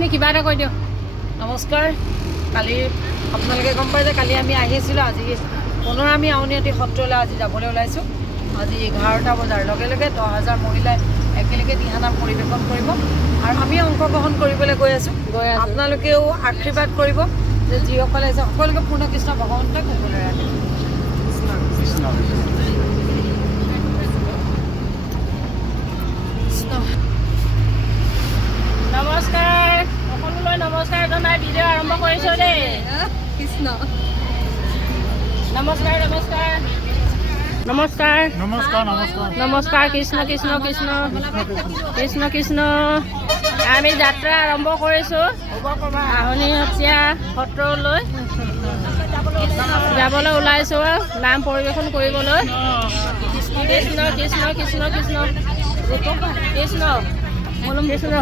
নি কিবা এটা কৈ দিওঁ নমস্কাৰ কালি আপোনালোকে গম পাই যে কালি আমি আহিছিলোঁ আজি পুনৰ আমি আউনীআটী সত্ৰলৈ আজি যাবলৈ ওলাইছোঁ আজি 11টা বজাৰ লগে লগে 10,000 মহিলাই একেলগে দিহানাম পৰিৱেশন কৰিব আৰু আমি অংশগ্ৰহণ কৰিবলৈ গৈ আছোঁ আপোনালোকেও আশীৰ্বাদ কৰিব যে যিসকলে আছে সকলোকে পূৰ্ণ কৃষ্ণ ভগৱন্তই কুশলে ৰাখে কৃষ্ণ নমস্কাৰ সকলোলৈ নমস্কাৰ জনাই ভিডিঅ' আৰম্ভ কৰিছোঁ দেই কৃষ্ণ নমস্কাৰ নমস্কাৰ নমস্কাৰ নমস্কাৰ নমস্কাৰ নমস্কাৰ কৃষ্ণ কৃষ্ণ কৃষ্ণ কৃষ্ণ কৃষ্ণ আমি যাত্ৰা আৰম্ভ কৰিছোঁ আউনীআটীয়া সত্ৰলৈ যাবলৈ ওলাইছোঁ নাম পৰিৱেশন কৰিবলৈ কৃষ্ণ কৃষ্ণ কৃষ্ণ কৃষ্ণ কৃষ্ণ কৃষ্ণ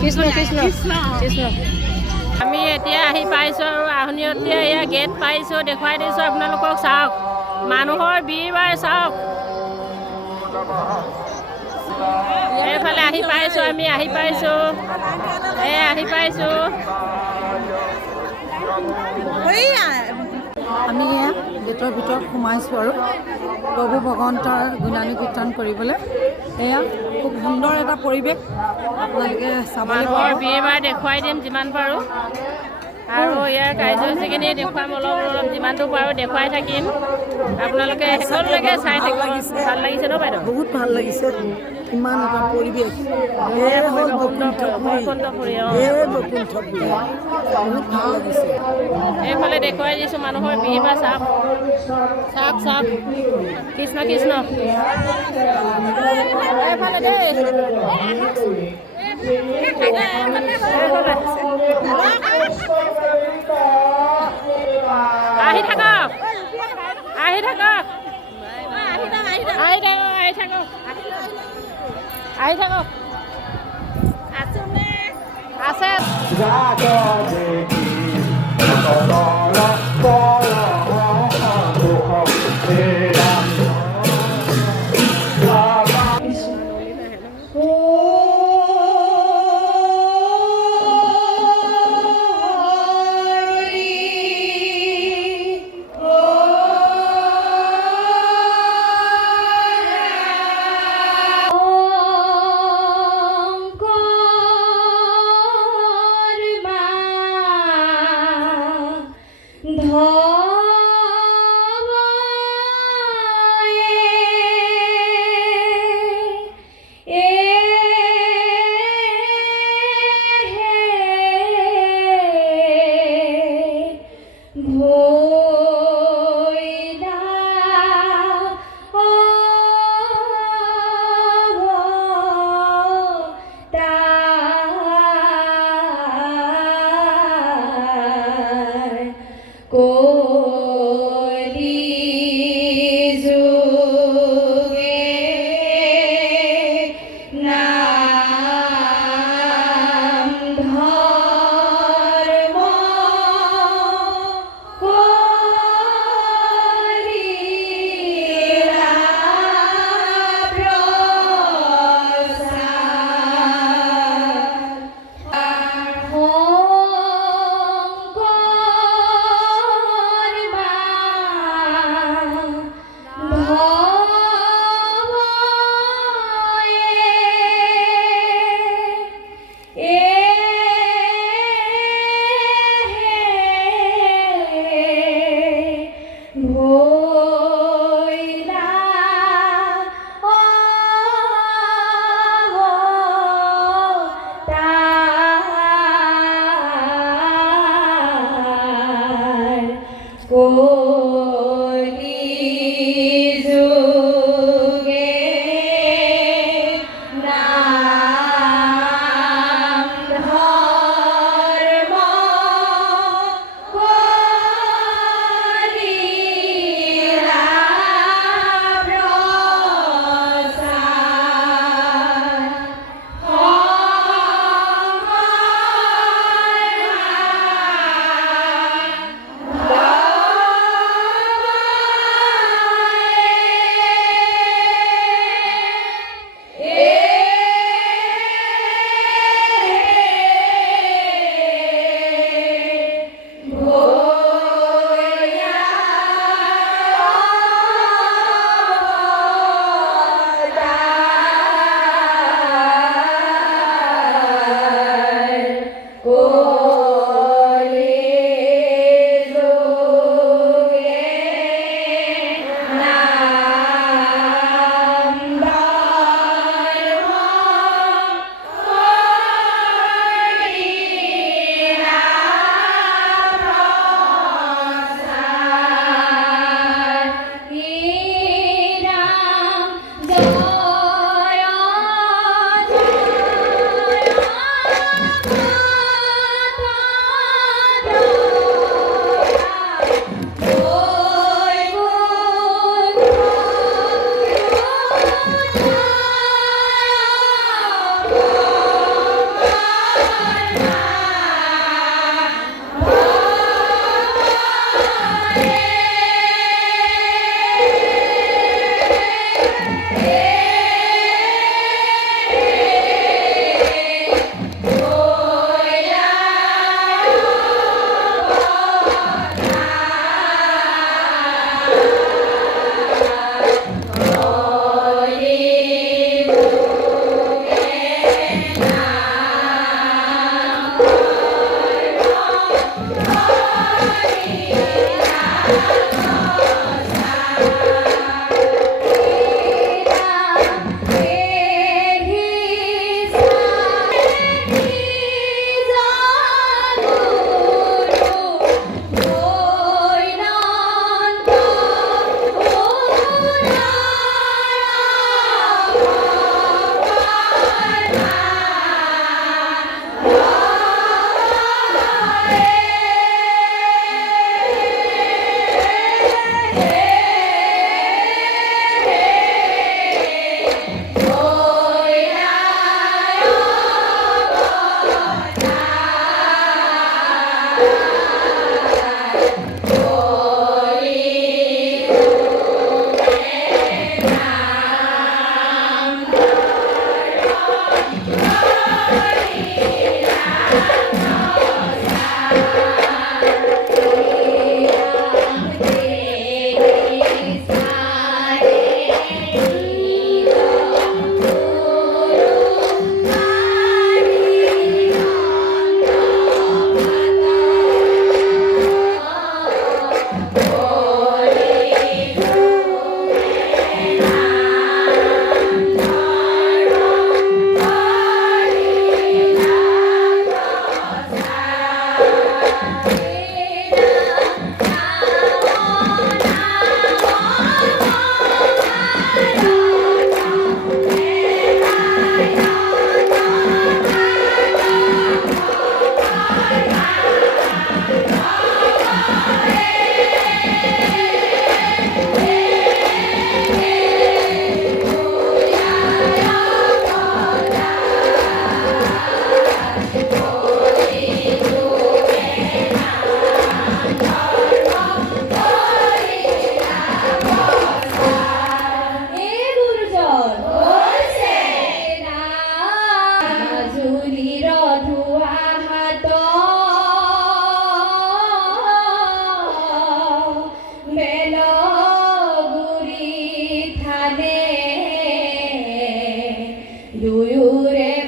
কৃষ্ণ কৃষ্ণ কৃষ্ণ আমি এতিয়া আহি পাইছোঁ আৰু আউনীআটীয়া এয়া গেট পাইছোঁ দেখুৱাই দিছোঁ আপোনালোকক চাওক মানুহৰ ভিৰ বাই চাওক এইফালে আহি পাইছোঁ আমি আহি পাইছোঁ আহি পাইছোঁ আমি এয়া গেটৰ ভিতৰত সোমাইছোঁ আৰু প্ৰভু ভগৱন্তৰ গুণানুকীৰ্তন কৰিবলৈ এয়া খুব সুন্দৰ এটা পৰিৱেশ আপোনালোকে চাবলৈ ভিৰ দেখুৱাই দিম যিমান পাৰোঁ আৰু ইয়াৰ কাৰ্যসূচীখিনি দেখুৱাম অলপ অলপ যিমানটো পাৰোঁ দেখুৱাই থাকিম আপোনালোকে শেষলৈকে চাই থাকিব ভাল লাগিছে ন বাইদেউ বহুত ভাল লাগিছে ইমান এটা পৰিৱেশ এইফালে দেখুৱাই দিছোঁ মানুহৰ ভিৰ বা চাওক চাওক চাওক কৃষ্ণ কৃষ্ণ এইফালে দেই আহি থাকক আহি থাকক আহি থাকক আহি থাকক আহি থাকক আছে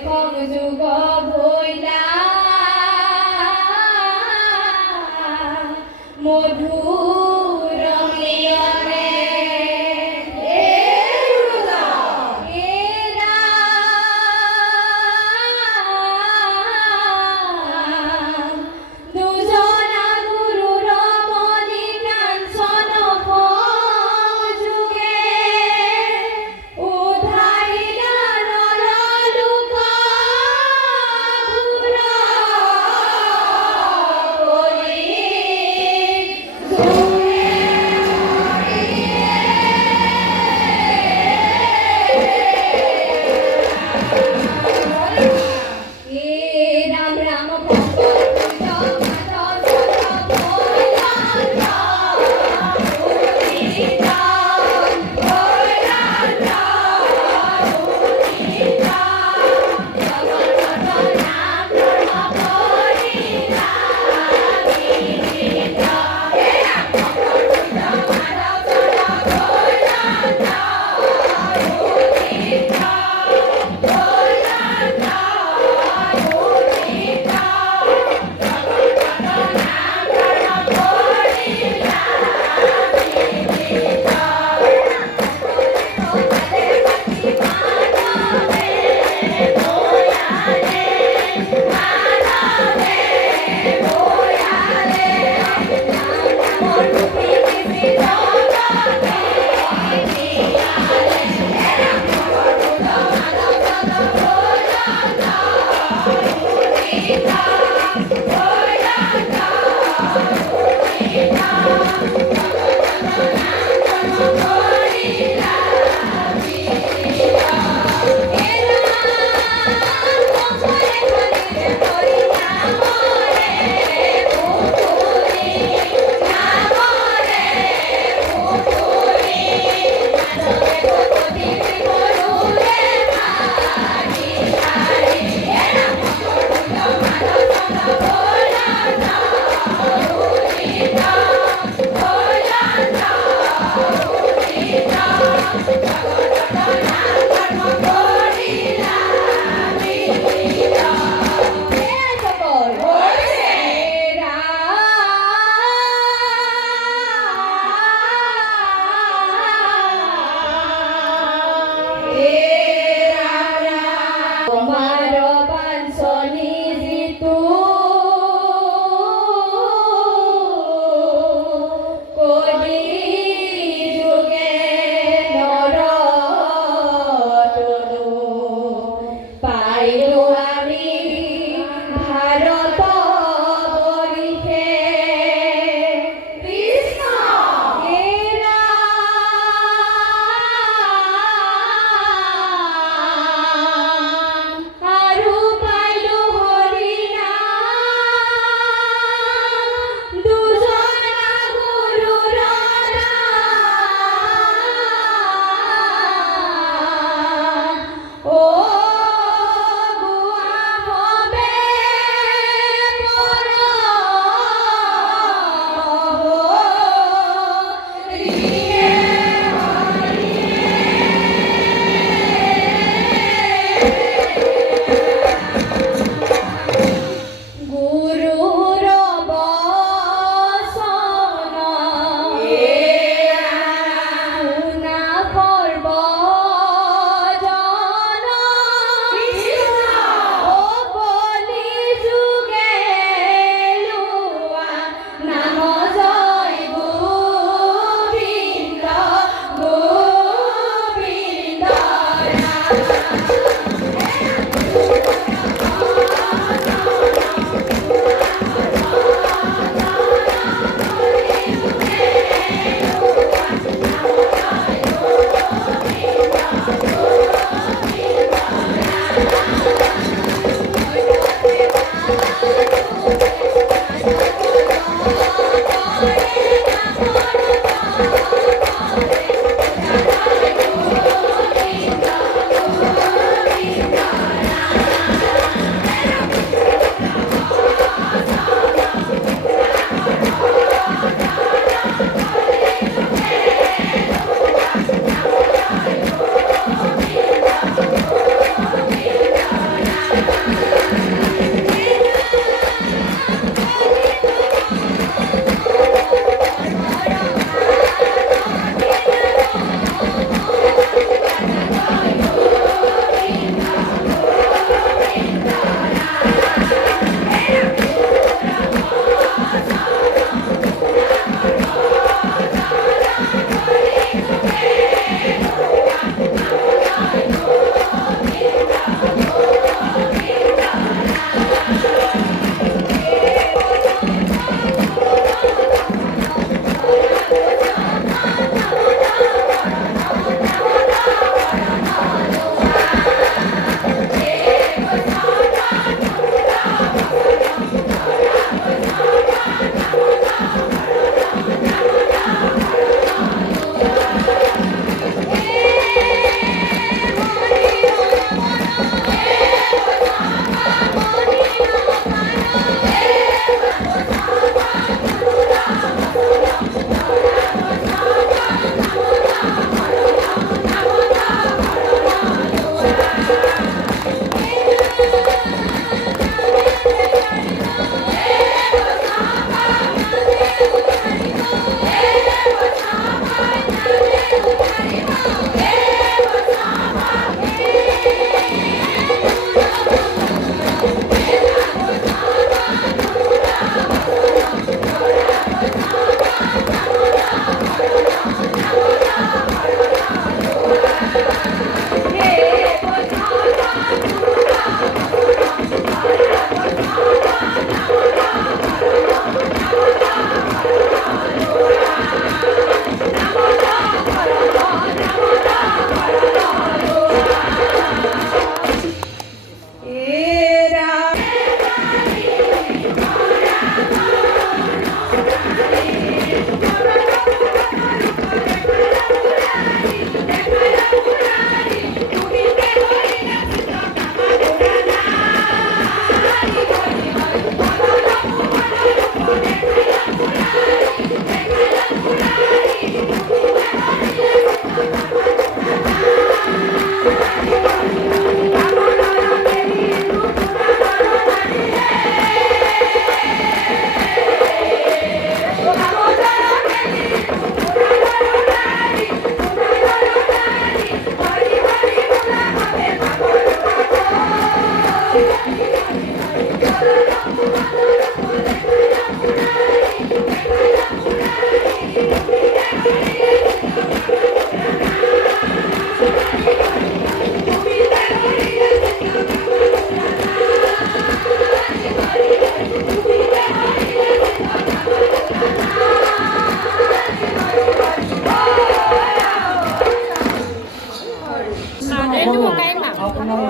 সংযোগ ভৈলা মধুৰ মিলনে দুজনা গুৰুৰ মণি কাঞ্চন যোগে উধাৰিলা নৰলোক রাম Ram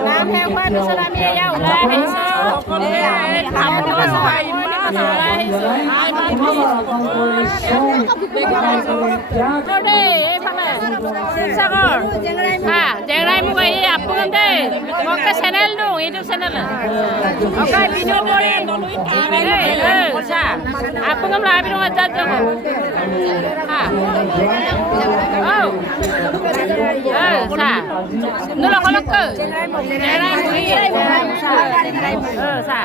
Nam theo qua bên sau mi yêu là bên sau làm cho xoay mà xoay hai ba rồi đi em phải xin sao rồi à chẳng đây mua cái apa kan deh mau ke channel dong YouTube channel oke video boleh sa apa kan lah video aja aja ha oh sa nula kalau ke jangan mau sa